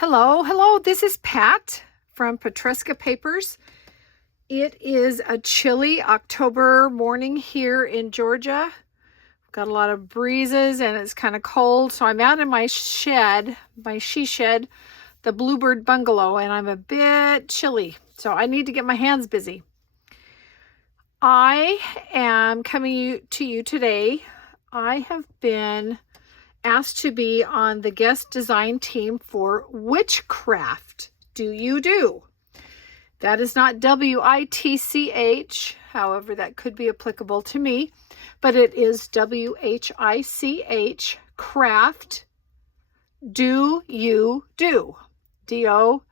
Hello, this is Pat from Petresca Papers. It is a chilly October morning here in Georgia. Got a lot of breezes and it's kind of cold, so I'm out in my shed, my she shed, the Bluebird Bungalow, and I'm a bit chilly, so I need to get my hands busy. I am coming to you today. I have been asked to be on the guest design team for Whichcraft Do You Do. That is not W-I-T-C-H, however, that could be applicable to me, but it is W-H-I-C-H, craft, do you do, D-O-Y-O-U-D-O.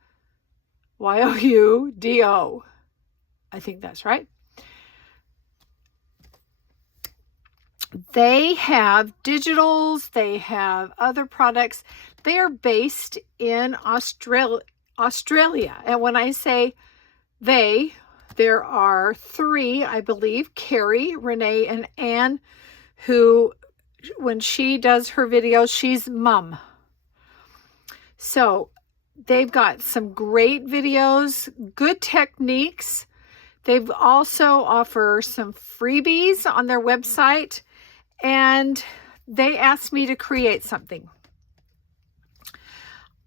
I think that's right. They have digitals, they have other products. They are based in Australia. And when I say they, there are three, I believe, Carrie, Renee, and Anne, who, when she does her videos, she's mom. So they've got some great videos, good techniques. They've also offer some freebies on their website. And they asked me to create something.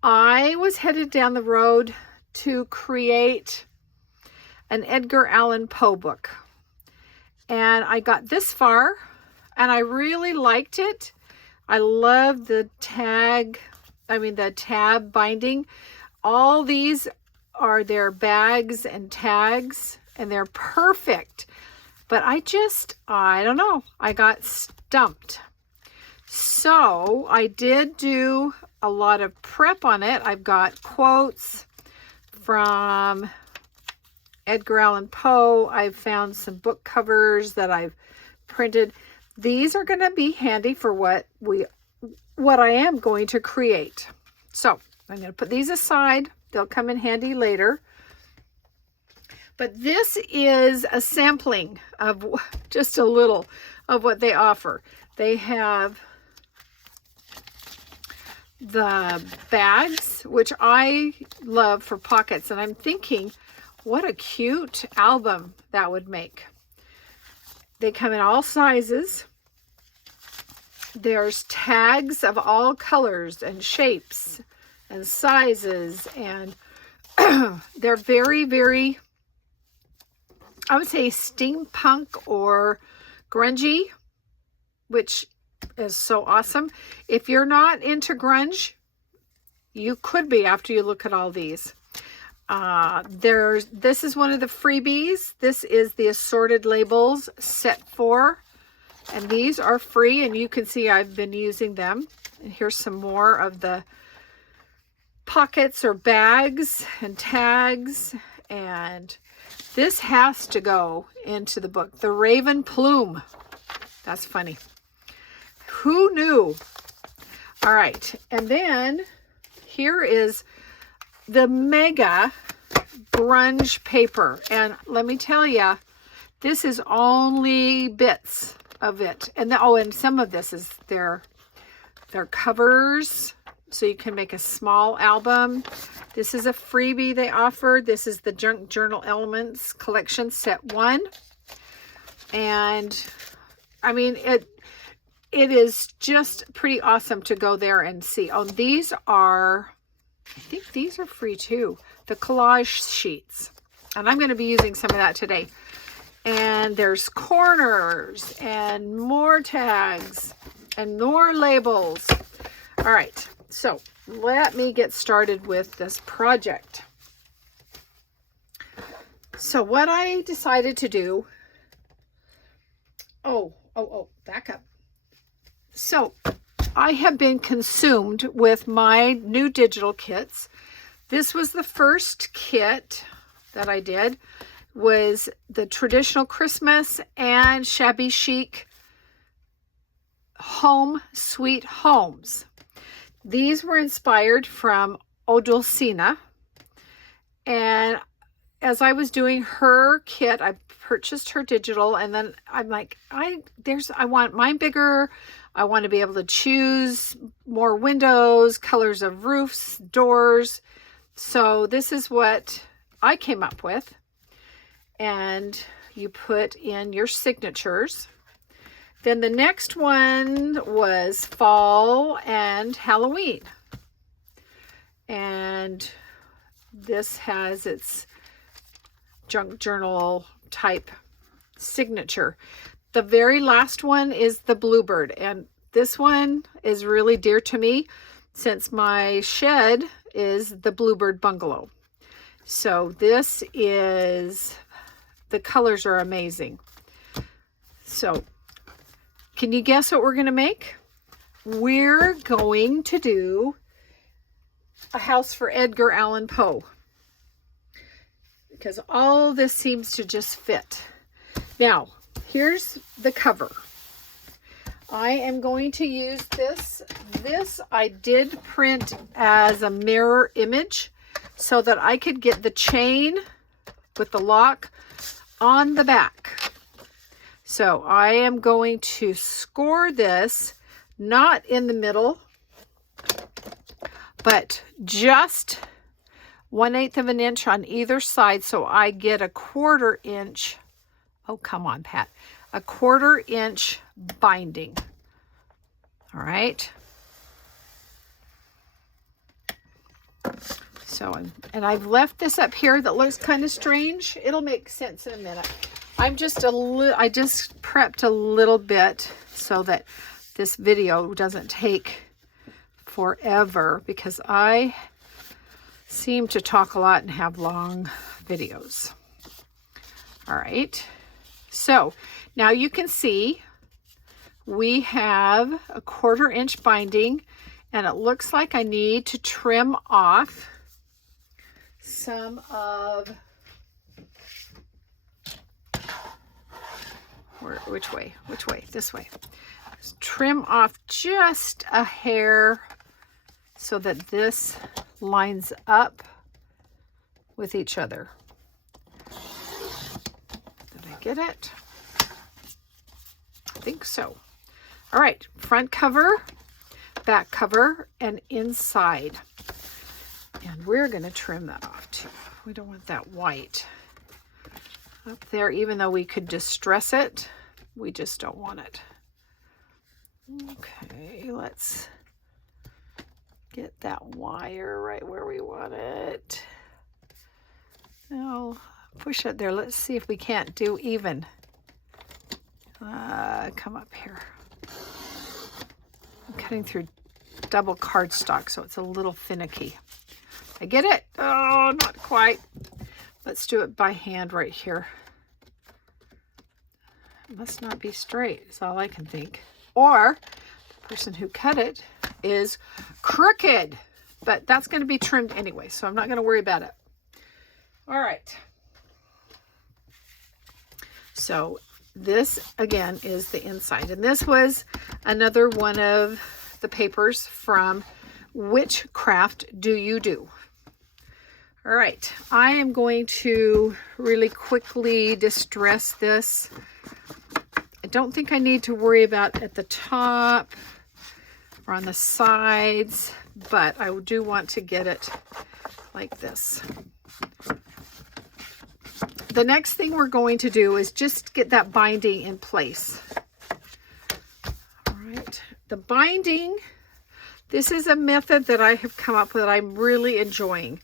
I was headed down the road to create an Edgar Allan Poe book. And I got this far, and I really liked it. I love the tab binding. All these are their bags and tags, and they're perfect. But I don't know, I got stumped. So I did do a lot of prep on it. I've got quotes from Edgar Allan Poe. I've found some book covers that I've printed. These are going to be handy for what I am going to create. So I'm going to put these aside. They'll come in handy later. But this is a sampling of just a little of what they offer. They have the bags, which I love for pockets. And I'm thinking, what a cute album that would make. They come in all sizes. There's tags of all colors and shapes and sizes. And they're very, very, I would say steampunk or grungy, which is so awesome. If you're not into you could be after you look at all these. This is one of the freebies. This is the assorted labels set 4. And these are free, and you can see I've been using them. And here's some more of the pockets or bags and tags. And this has to go into the book. The Raven Plume. That's funny. Who knew? All right. And then here is the mega grunge paper. And let me tell you, this is only bits of it. And and some of this is their covers. So you can make a small album. This is a freebie they offer. This is the Junk Journal Elements Collection Set 1. And I mean, it is just pretty awesome to go there and see. Oh, these are, I think these are free too. The collage sheets. And I'm going to be using some of that today. And there's corners and more tags and more labels. All right. So let me get started with this project. So what I decided to do, back up. So I have been consumed with my new digital kits. This was the first kit that I did, was the traditional Christmas and shabby chic home sweet homes. These were inspired from Odulcina, and as I was doing her kit, I purchased her digital, and then I'm like, I want mine bigger. I want to be able to choose more windows, colors of roofs, doors. So this is what I came up with. And you put in your signatures. Then the next one was fall and Halloween. And this has its junk journal type signature. The very last one is the bluebird, and this one is really dear to me since my shed is the bluebird bungalow. So this is, the colors are amazing. So can you guess what we're going to make? We're going to do a house for Edgar Allan Poe, because all this seems to just fit. Now, here's the cover. I am going to use this. This I did print as a mirror image so that I could get the chain with the lock on the back. So I am going to score this, not in the middle, but just 1/8 of an inch on either side, so I get a 1/4 inch. Oh, come on, Pat. A 1/4 inch binding. All right. So, and I've left this up here that looks kind of strange. It'll make sense in a minute. I just prepped a little bit so that this video doesn't take forever, because I seem to talk a lot and have long videos. All right. So now you can see we have a 1/4 inch binding, and it looks like I need to trim off some of, which way, this way. Just trim off just a hair so that this lines up with each other. Did I get it? I think so. All right, front cover, back cover, and inside. And we're going to trim that off too. We don't want that white up there, even though we could distress it. We just don't want it. Okay, let's get that wire right where we want it. Now push it there. Let's see if we can't do even. Come up here. I'm cutting through double cardstock, so it's a little finicky. I get it. Oh, not quite. Let's do it by hand right here. It must not be straight, is all I can think. Or the person who cut it is crooked, but that's going to be trimmed anyway, so I'm not going to worry about it. All right. So this again is the inside, and this was another one of the papers from Whichcraft Do You Do. All right, I am going to really quickly distress this. I don't think I need to worry about at the top or on the sides, but I do want to get it like this. The next thing we're going to do is just get that binding in place. All right, the binding, this is a method that I have come up with that I'm really enjoying,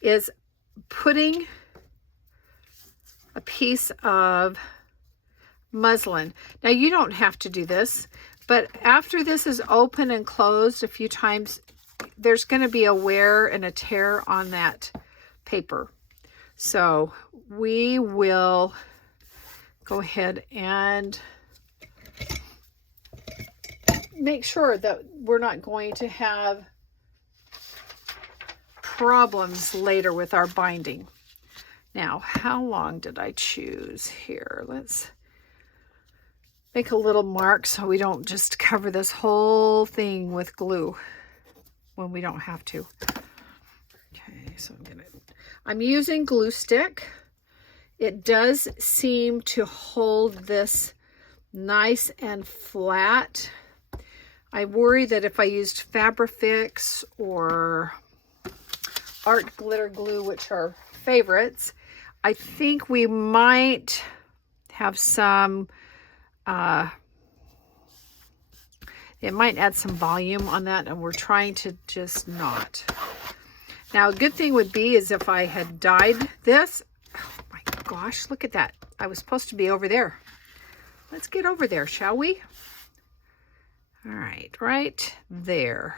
is putting a piece of muslin. Now you don't have to do this, but after this is open and closed a few times, there's going to be a wear and a tear on that paper. So we will go ahead and make sure that we're not going to have problems later with our binding. Now, how long did I choose here? Let's make a little mark so we don't just cover this whole thing with glue when we don't have to. Okay, so I'm using glue stick. It does seem to hold this nice and flat. I worry that if I used Fabrifix or Art Glitter Glue, which are favorites, I think we might have some, it might add some volume on that, and we're trying to just not. Now, a good thing would be is if I had dyed this. Oh my gosh, look at that. I was supposed to be over there. Let's get over there, shall we? All right, right there.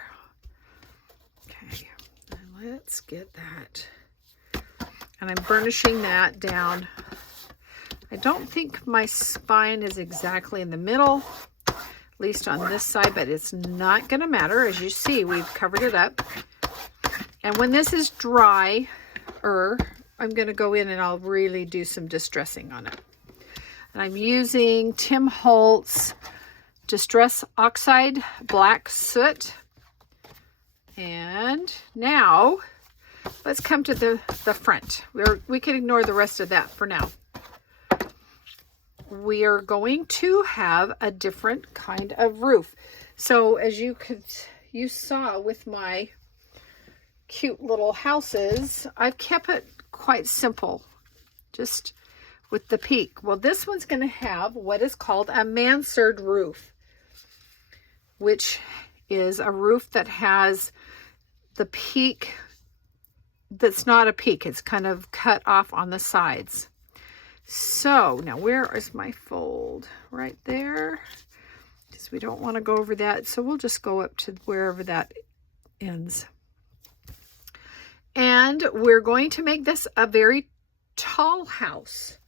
Okay, and let's get that. And I'm burnishing that down. I don't think my spine is exactly in the middle, at least on this side, but it's not going to matter. As you see, we've covered it up. And when this is dry, I'm going to go in and I'll really do some distressing on it. And I'm using Tim Holtz Distress Oxide Black Soot. And now let's come to the front. We can ignore the rest of that for now. We are going to have a different kind of roof. So as you saw with my cute little houses, I've kept it quite simple, just with the peak. Well, this one's going to have what is called a mansard roof, which is a roof that has the peak that's not a peak. It's kind of cut off on the sides. So now where is my fold? Right there. Because we don't want to go over that. So we'll just go up to wherever that ends. And we're going to make this a very tall house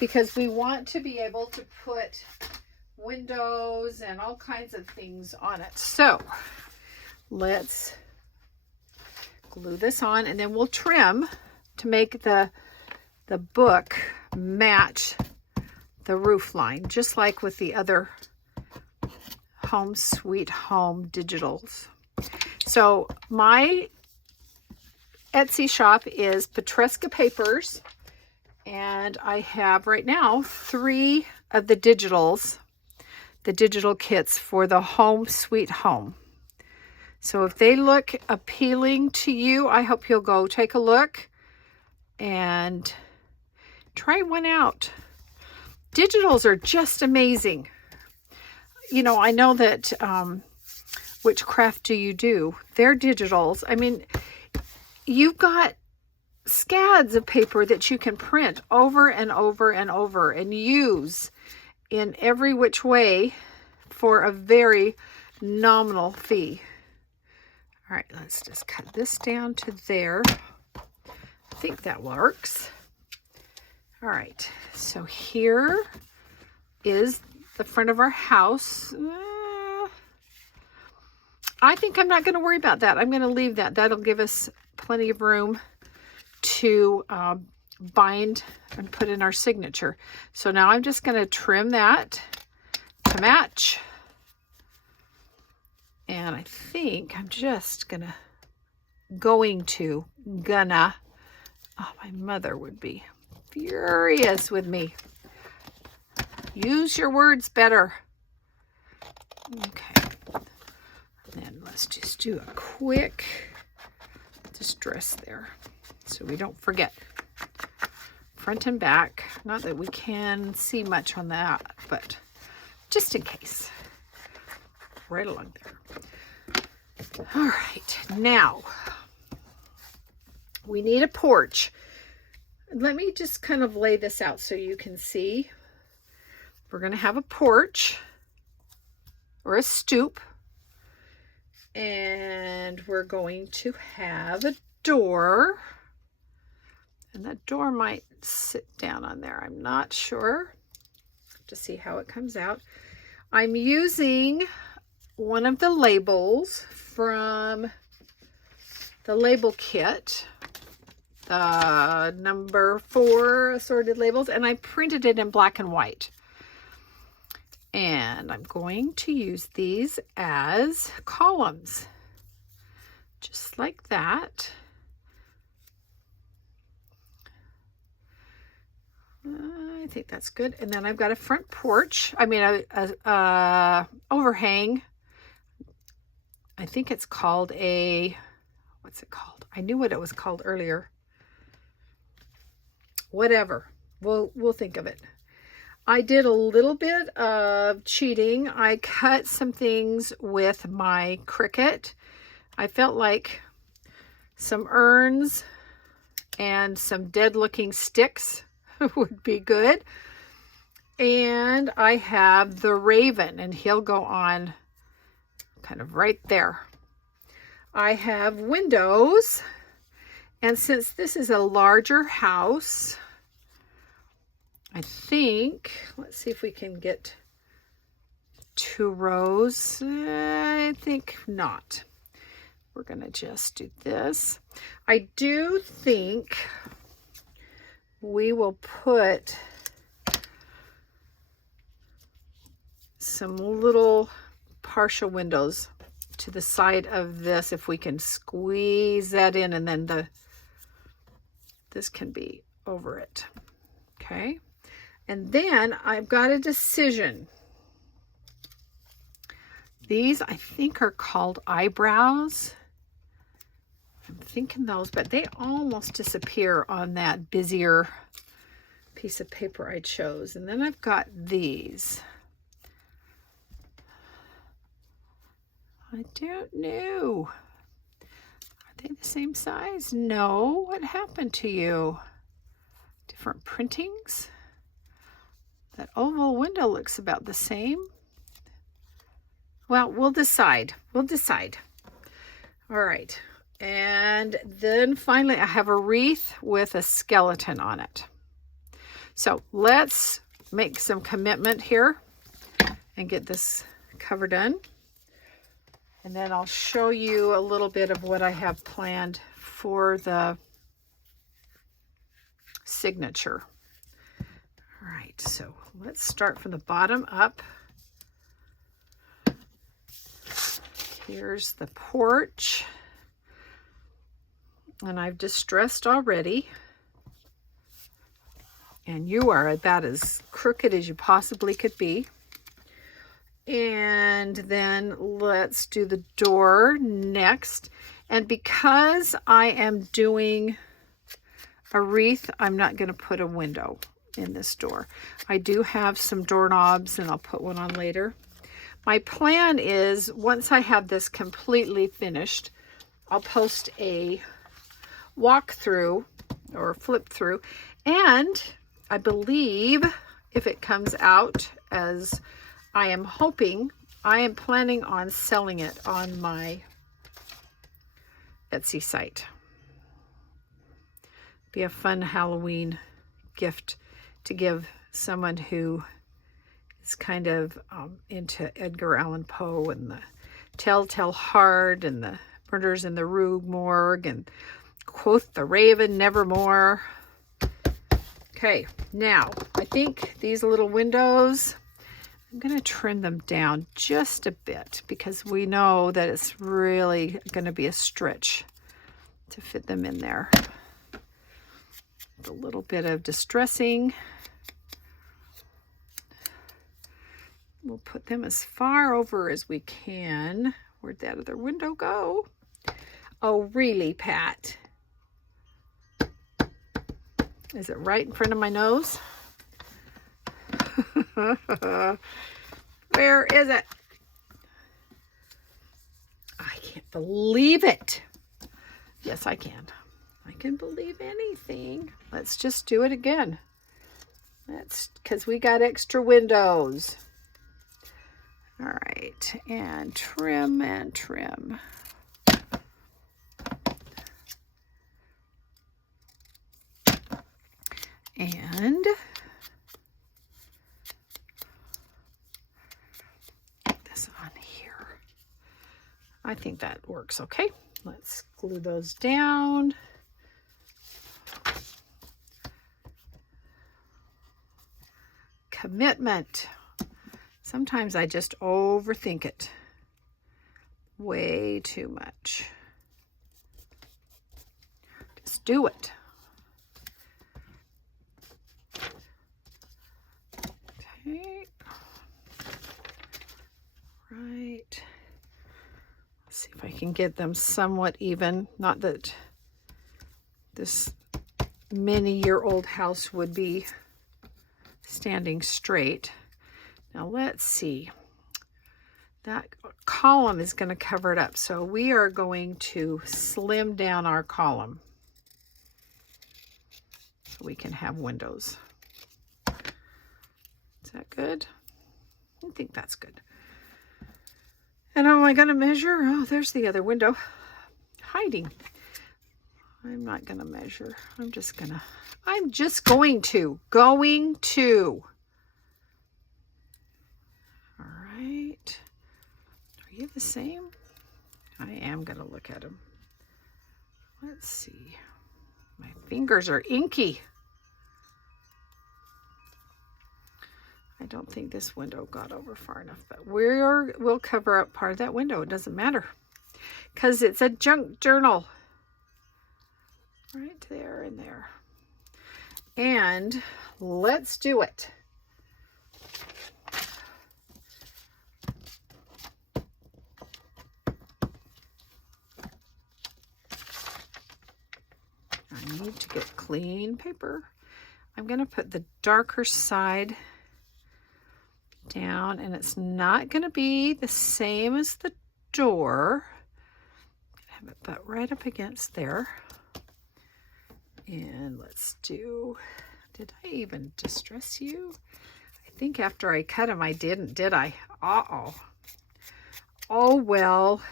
because we want to be able to put windows and all kinds of things on it. So let's glue this on, and then we'll trim to make the book match the roof line, just like with the other Home Sweet Home digitals. So my Etsy shop is Petresca Papers, and I have right now 3 of the digitals, the digital kits for the Home Sweet Home. So if they look appealing to you, I hope you'll go take a look and try one out. Digitals are just amazing. You know, I know that Whichcraft Do You Do, their digitals, I mean, you've got scads of paper that you can print over and over and over and use in every which way for a very nominal fee. All right, let's just cut this down to there. I think that works. All right, so here is the front of our house. I think I'm not going to worry about that. I'm going to leave that. That'll give us plenty of room to bind and put in our signature. So now I'm just going to trim that to match. And I think I'm just gonna, oh, my mother would be furious with me. Use your words better. Okay. And then let's just do a quick distress there so we don't forget. Front and back. Not that we can see much on that, but just in case. Right along there. All right, now we need a porch. Let me just kind of lay this out so you can see. We're going to have a porch or a stoop, and we're going to have a door, and that door might sit down on there. I'm not sure. Have to see how it comes out. I'm using one of the labels from the label kit, the number 4 assorted labels, and I printed it in black and white. And I'm going to use these as columns, just like that. I think that's good. And then I've got a front porch, I mean a overhang I think it's called a, what's it called? I knew what it was called earlier. Whatever. We'll think of it. I did a little bit of cheating. I cut some things with my Cricut. I felt like some urns and some dead looking sticks would be good. And I have the raven, and he'll go on kind of right there. I have windows, and since this is a larger house, I think, let's see if we can get 2 rows. I think not. We're going to just do this. I do think we will put some little partial windows to the side of this, if we can squeeze that in, and then this can be over it. Okay. And then I've got a decision. These I think are called eyebrows. I'm thinking those, but they almost disappear on that busier piece of paper I chose. And then I've got these. I don't know. Are they the same size? No. What happened to you? Different printings? That oval window looks about the same. Well, we'll decide. We'll decide. All right. And then finally, I have a wreath with a skeleton on it. So let's make some commitment here and get this cover done. And then I'll show you a little bit of what I have planned for the signature. All right, so let's start from the bottom up. Here's the porch. And I've distressed already. And you are about as crooked as you possibly could be. And then let's do the door next. And because I am doing a wreath, I'm not going to put a window in this door. I do have some doorknobs, and I'll put one on later. My plan is, once I have this completely finished, I'll post a walkthrough or flip through, and I believe if it comes out as I am hoping, I am planning on selling it on my Etsy site. Be a fun Halloween gift to give someone who is kind of into Edgar Allan Poe and the Telltale Heart and the Murders in the Rue Morgue and Quoth the Raven Nevermore. Okay, now I think these little windows, I'm going to trim them down just a bit because we know that it's really going to be a stretch to fit them in there. With a little bit of distressing. We'll put them as far over as we can. Where'd that other window go? Oh, really, Pat? Is it right in front of my nose? Where is it? I can't believe it. Yes, I can. I can believe anything. Let's just do it again. That's because we got extra windows. All right, and trim and trim. And this on here. I think that works okay. Let's glue those down. Commitment. Sometimes I just overthink it way too much. Just do it. Okay. Right. Let's see can get them somewhat even. Not that this many-year-old house would be standing straight. Now let's see. That column is going to cover it up. So we are going to slim down our column so we can have windows. Is that good? I think that's good. And am I going to measure? Oh, there's the other window hiding. I'm not going to measure. I'm just going to. All right. Are you the same? I am going to look at them. Let's see. My fingers are inky. I don't think this window got over far enough, but we'll cover up part of that window. It doesn't matter because it's a junk journal. Right there and there. And let's do it. I need to get clean paper. I'm going to put the darker side down, and it's not going to be the same as the door. Have it butt right up against there. And let's do, did I even distress you? I think after I cut them I didn't, did I? Uh-oh. Oh well.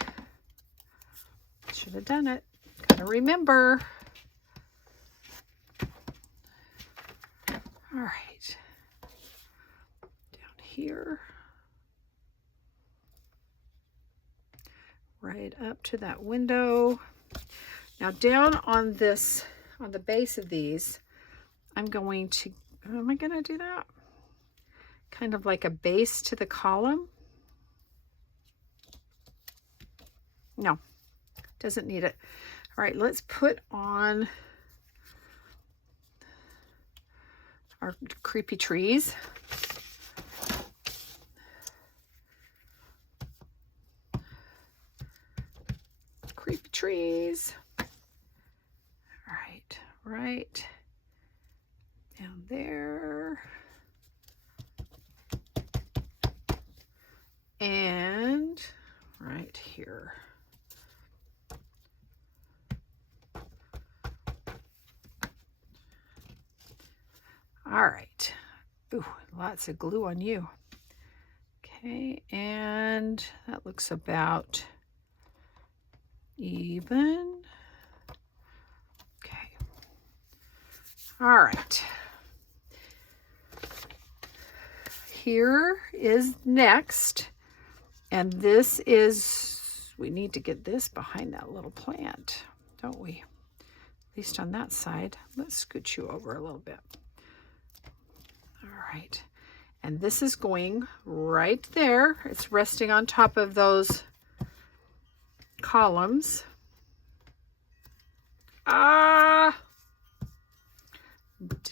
Should have done it. Gotta remember. All right. Down here. Right up to that window. Now down on this, on the base of these, I'm going to, am I going to do that? Kind of like a base to the column. No, doesn't need it. All right, let's put on our creepy trees. Creepy trees. Right down there. And right here. All right. Ooh, lots of glue on you. Okay, and that looks about even. All right, here is next, and this is, we need to get this behind that little plant, don't we? At least on that side. Let's scoot you over a little bit. All right, and this is going right there. It's resting on top of those columns.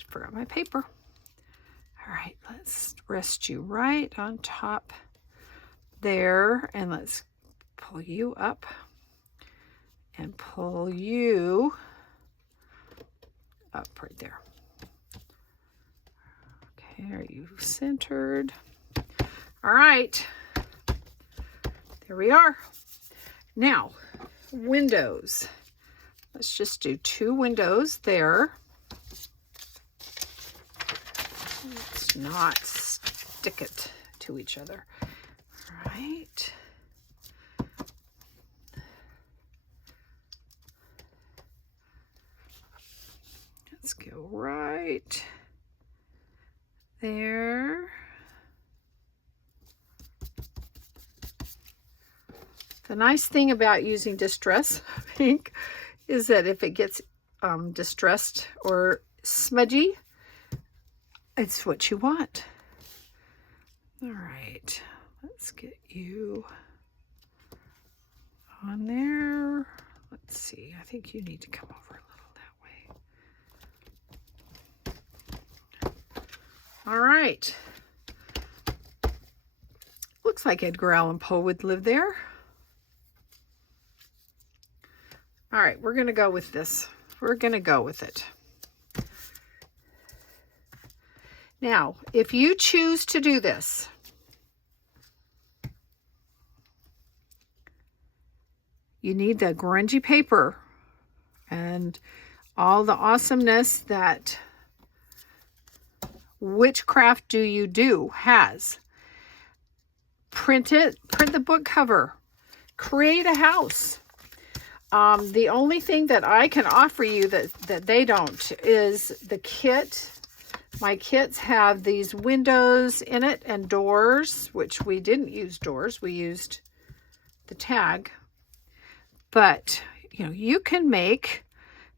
Forgot my paper. All right, let's rest you right on top there, and let's pull you up and pull you up right there. Okay, are you centered? All right, there we are. Now, windows. Let's just do 2 windows there. Let's not stick it to each other. All right. Let's go right there. The nice thing about using distress ink is that if it gets distressed or smudgy, it's what you want. All right, let's get you on there. Let's see, I think you need to come over a little that way. All right. Looks like Edgar Allan Poe would live there. All right, we're going to go with this. We're going to go with it. Now, if you choose to do this, you need the grungy paper and all the awesomeness that Whichcraft Do You Do has. Print it, print the book cover, create a house. The only thing that I can offer you that they don't is the kit. My kits have these windows in it and doors, which we didn't use doors. We used the tag. But, you know, you can make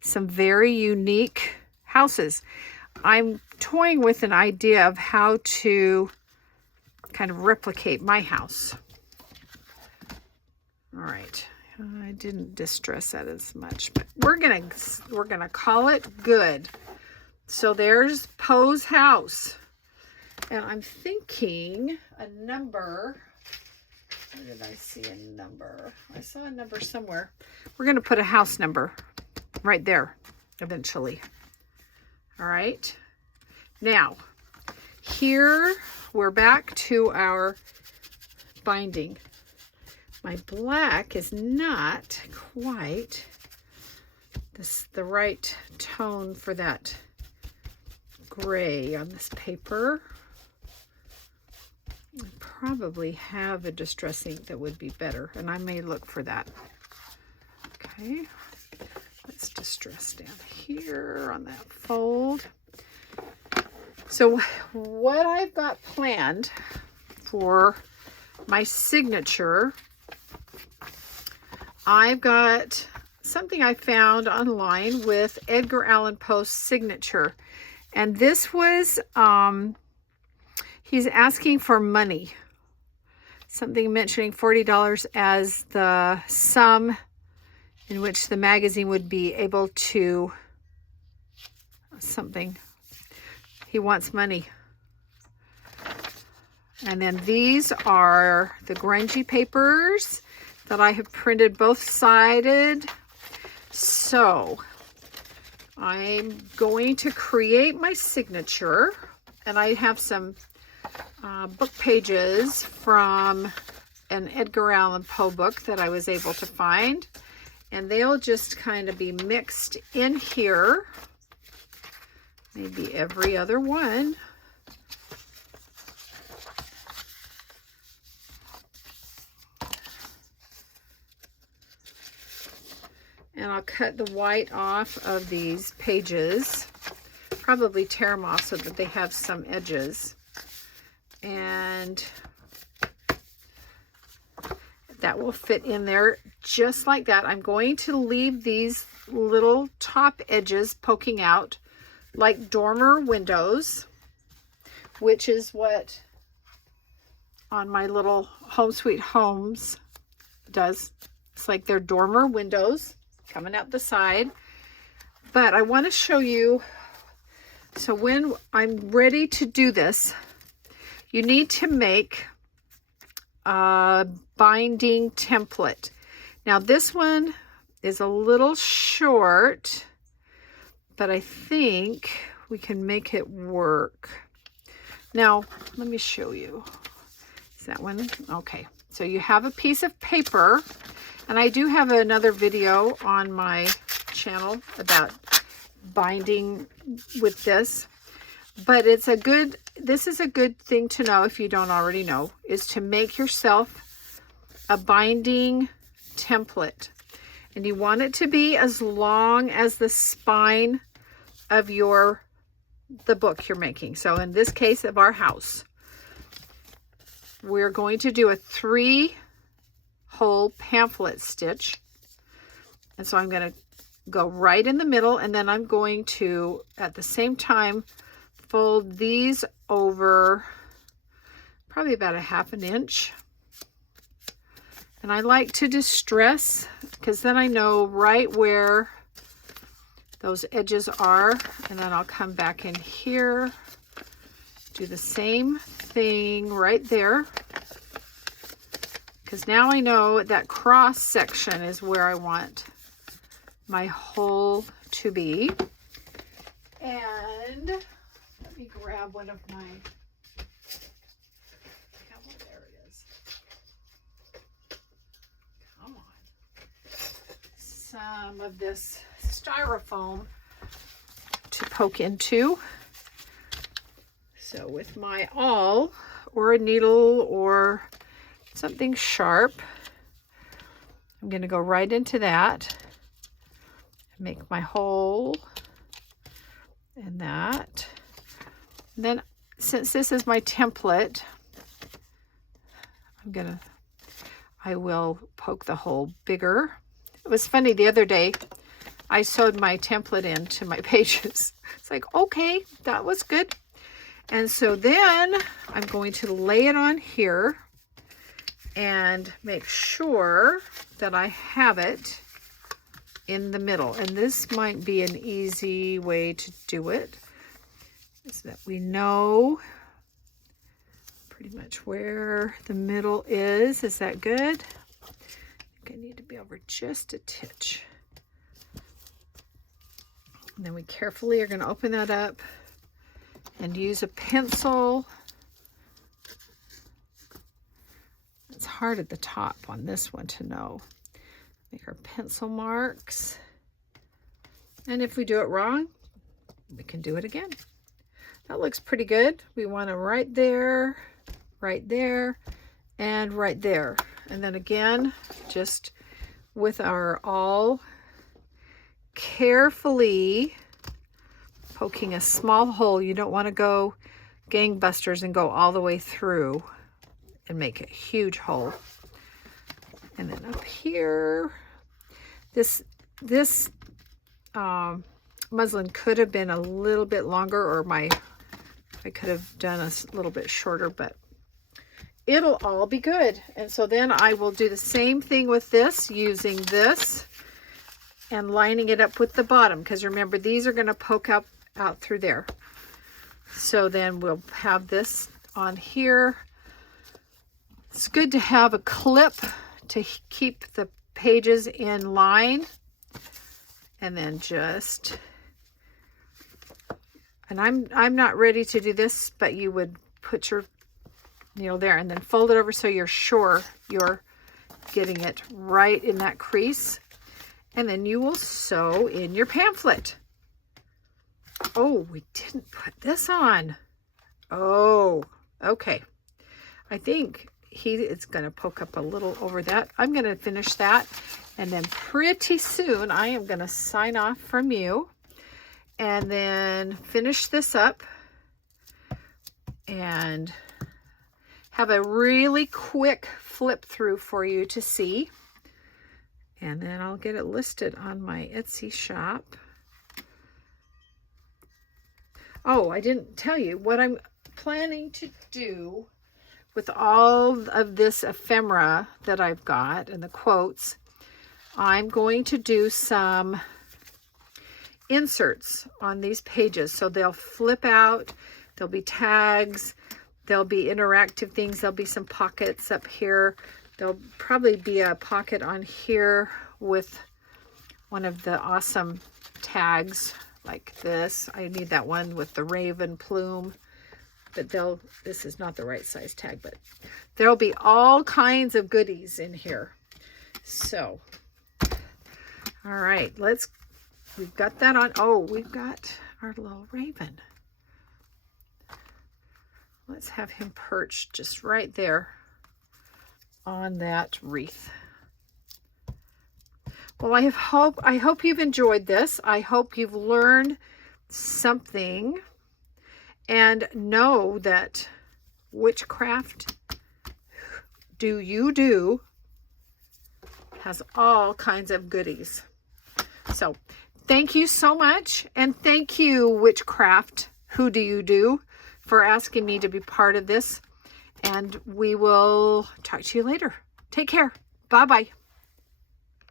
some very unique houses. I'm toying with an idea of how to kind of replicate my house. All right. I didn't distress that as much, but we're gonna call it good. So there's Poe's house. And I'm thinking a number. Where did I see a number? I saw a number somewhere. We're going to put a house number right there eventually. All right. Now, here we're back to our binding. My black is not quite the right tone for that gray on this paper. I probably have a distress ink that would be better, and I may look for that. Okay, let's distress down here on that fold. So what I've got planned for my signature, I've got something I found online with Edgar Allan Poe's signature. And this was, he's asking for money. Something mentioning $40 as the sum in which the magazine would be able to, something. He wants money. And then these are the grungy papers that I have printed both-sided. So I'm going to create my signature, and I have some book pages from an Edgar Allan Poe book that I was able to find, and they'll just kind of be mixed in here, maybe every other one. And I'll cut the white off of these pages, probably tear them off so that they have some edges. And that will fit in there just like that. I'm going to leave these little top edges poking out like dormer windows, which is what on my little Home Sweet Homes does. It's like they're dormer windows coming out the side. But I want to show you, so when I'm ready to do this, you need to make a binding template. Now this one is a little short, but I think we can make it work. Now, let me show you. Is that one? Okay. So you have a piece of paper, and I do have another video on my channel about binding with this, but this is a good thing to know if you don't already know, is to make yourself a binding template. And you want it to be as long as the spine of the book you're making. So in this case of our house, we're going to do a 3-hole pamphlet stitch. And so I'm going to go right in the middle, and then I'm going to, at the same time, fold these over probably about a 1/2 inch. And I like to distress because then I know right where those edges are, and then I'll come back in here, do the same thing right there, because now I know that cross section is where I want my hole to be. And let me grab one of my, there it is. Come on. Some of this styrofoam to poke into. So with my awl or a needle or something sharp, I'm going to go right into that, make my hole in that. And then since this is my template, I will poke the hole bigger. It was funny, the other day I sewed my template into my pages. It's like, okay, that was good. And so then I'm going to lay it on here and make sure that I have it in the middle. And this might be an easy way to do it, is that we know pretty much where the middle is. Is that good? I think I need to be over just a titch. And then we carefully are going to open that up and use a pencil. It's hard at the top on this one to know. Make our pencil marks. And if we do it wrong, we can do it again. That looks pretty good. We want to right there, and right there. And then again, just with our awl, carefully poking a small hole. You don't want to go gangbusters and go all the way through and make a huge hole. And then up here, this muslin could have been a little bit longer, or I could have done a little bit shorter, but it'll all be good. And so then I will do the same thing with this, using this and lining it up with the bottom, because remember, these are going to poke out through there. So then we'll have this on here. It's good to have a clip to keep the pages in line. And then just, and I'm not ready to do this, but you would put your needle there and then fold it over so you're sure you're getting it right in that crease. And then you will sew in your pamphlet. Oh, we didn't put this on. Oh, okay. I think it's going to poke up a little over that. I'm going to finish that. And then pretty soon I am going to sign off from you and then finish this up and have a really quick flip through for you to see. And then I'll get it listed on my Etsy shop. Oh, I didn't tell you what I'm planning to do with all of this ephemera that I've got and the quotes. I'm going to do some inserts on these pages. So they'll flip out, there'll be tags, there'll be interactive things, there'll be some pockets up here. There'll probably be a pocket on here with one of the awesome tags like this. I need that one with the raven plume, but this is not the right size tag, but there'll be all kinds of goodies in here. So, all right, we've got that on. Oh, we've got our little raven. Let's have him perched just right there on that wreath. Well, I hope you've enjoyed this. I hope you've learned something, and know that Whichcraft Do You Do has all kinds of goodies. So thank you so much, and thank you, Whichcraft Who Do You Do, for asking me to be part of this. And we will talk to you later. Take care. Bye-bye.